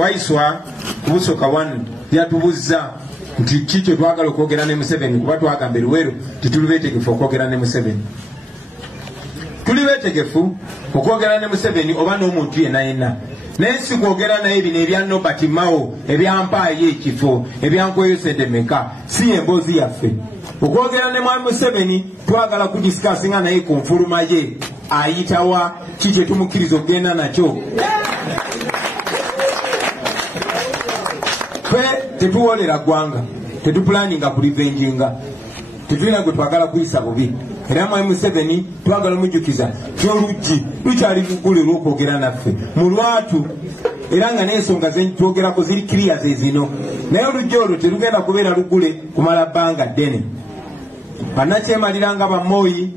waiswa kubusoka wanu yatubuza nti kiki twagala okwogera ne Museveni kuba twagamba Luweero tituli beetegefu okwogera ne Museveni. Tuli beetegefu okwogera ne Museveni oba n'omuntu yenna naye si kwogera naye bino ebya Nobert Mao ebyampaayo ekifo ebyankweyosede meka si emboozi yaffe. Okwogera ne Mwami Museveni twagala kudisikasinga naye ku nfuluma ye ayitawa kiki tumukkiriza okugenda nakyo. Ffe tetuwolera ggwanga, tetupulaninga kulivenjinga, tetulina gwe twagala kuyisa bubi. Era Mwami Museveni twagala omujjukiza ky'oluggi lukyali luggule lw'okwogera naffe mu lwatu, era nga n'ensonga zetwogerako ziri kiriya ze zino, naye oluggi olwo terugenda kubeera luggule kumala bbanga ddene. Bannakyemaliranga bamooyi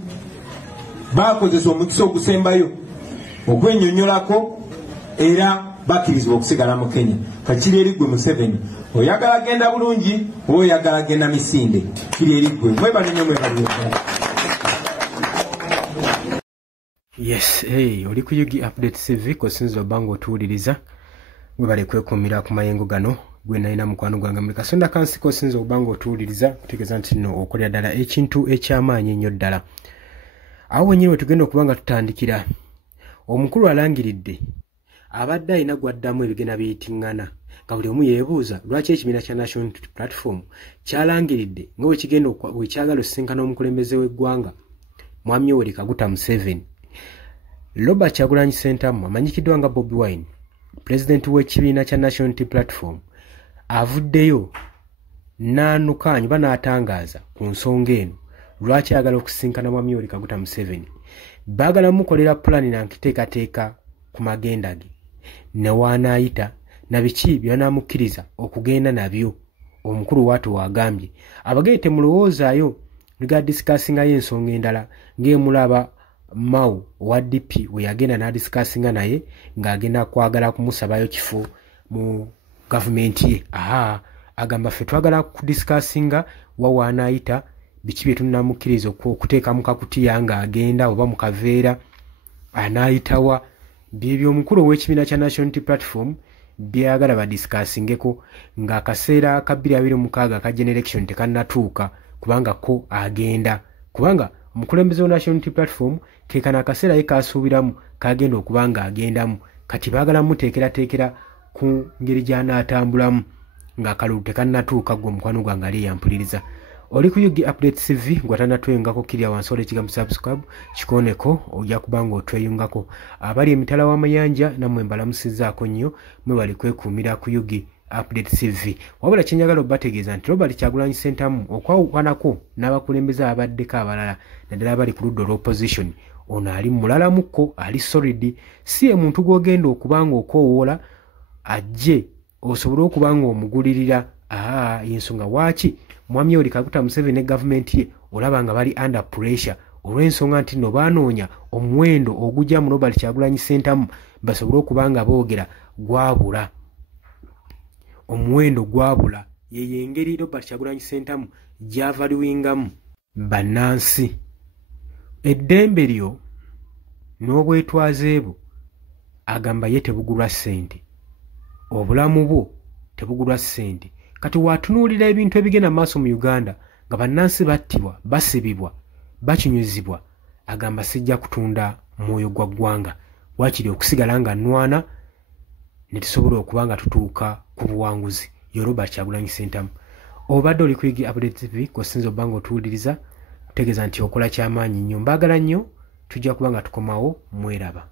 bakozesa omukisa ogusembayo okwennyonnyolako era bakkirizibwa okusigala mu Kenya. Kakiri eri ggwe Museveni, oyagala genda bulungi oba oyagala genda misinde, kiri eri ggwe. Mwebale nnyo mwebale. Yes, hey, oli ku Yugi Update TV kosinzo bango tuwuliriza. Mwebale kwekuumira ku mayengo gano gwe nalina mukwano gwange muri kasonda kansi kosinzo bango tuwuliriza kutegeeza nti nno okolera ddala ekintu ekyamaanyi ennyo ddala. Awo wenyewe tugenda okubanga tutandikira. Omukulu alangiridde abadde alina gwaddamu ebigenda biyitiŋŋana nga buli omu yeebuuza lwaki ekibiina kya National Unity Platform kyalangiridde nga bwe kyagala osisinkana omukulembeze w'eggwanga Mwami Yoweri Kaguta Museveni. Robert Kyagulanyi Ssentamu amanyikiddwa nga Bobi Wine, pulezidenti w'ekibiina kya National Unity Platform, avuddeyo n'anukaanya oba n'atangaaza ku nsonga eno lwaki ayagala okusisinkana Mwami Yoweri Kaguta Museveni. Baagala mukolera pulaani nankiteekateeka ku magenda ge ne waanaayita na biki by'anaamukkiriza okugenda nabyo. Omukulu waatu wagambye abagere temulowoozaayo liga disikasingayo ensonga endala ng'emulaba Mao wa DP we yagenda n'adisikasinga naye ng'agenda kwagala kumusabayo kifo mu gavumenti ye. Agamba ffe twagala kudisikasinga wa waanaayita biki bye tunaamukkiriza okuteeka mu kakutiya ng'agenda oba mu kaveera anaayitawa. Byebyo omukulu w'ekibiina kya National Unity Platform byagala badisikaasingeko ng'akaseera ka 2026 ka general election tekannatuuka kubanga ko agenda. Kubanga omukulembeze wa National Unity Platform keekana akaseera ye kaasuubiramu kagenda okubanga agendamu. Kati baagala muteekerateekera ku ngeri gy'anaatambulamu ng'akalulu tekannatuuka gwe omukwano gwange ali yampuliriza. Oli ku Yugi Update TV gwatanatwengako kirya wansi ole kigamu subscribe kikoneko ojja kubanga otweyungako. Abali emitala w'amayanja nammwe mbalamusizzaako nnyo mwe bali kwekuumira ku Yugi Update TV. Wabula kyenjagala obategeeza nti Robert Kyagulanyi Ssentamu okwawukanako n'abakulembeze abaddeko abalala naddala abali ku ludda olw'opposition, ono ali mulalamukko, ali solid, si ye muntu gw'ogenda okubanga okoowoola ajje osobole okubanga omugulirira. Yensonga waaki Mwami Yoweri Kaguta Museveni ne gavumenti ye olaba nga bali under pressure olw'ensonga nti no baanoonya omuwendo ogujja mu Robert Kyagulanyi Ssentamu basobole okubanga boogera gwabula. Omuwendo gwabula ye engeri Robert Kyagulanyi Ssentamu gy'avaluwingamu bannansi. Eddembe lyo n'obwetwaze bwo agamba ye tebugulwa ssente, obulamu bwo tebugulwa ssente. Kati watunuulira ebintu ebigenda maaso mu Uganda nga bannansi battibwa, basibibwa, bakinyuzibwa, agamba sijja kutunda mwoyo gwa ggwanga, waakiri okusigala nga nnwana ne tusobola okuba nga tutuuka ku buwanguzi. Ye Robert Kyagulanyi Ssentamu. Obadde oli ku Yugi Update TV kosinza obbanga otuwuliriza kutegeeza nti okola kyamaanyi nnyo. Mbaagala nnyo, tujja kuba nga tukomawo mweraba.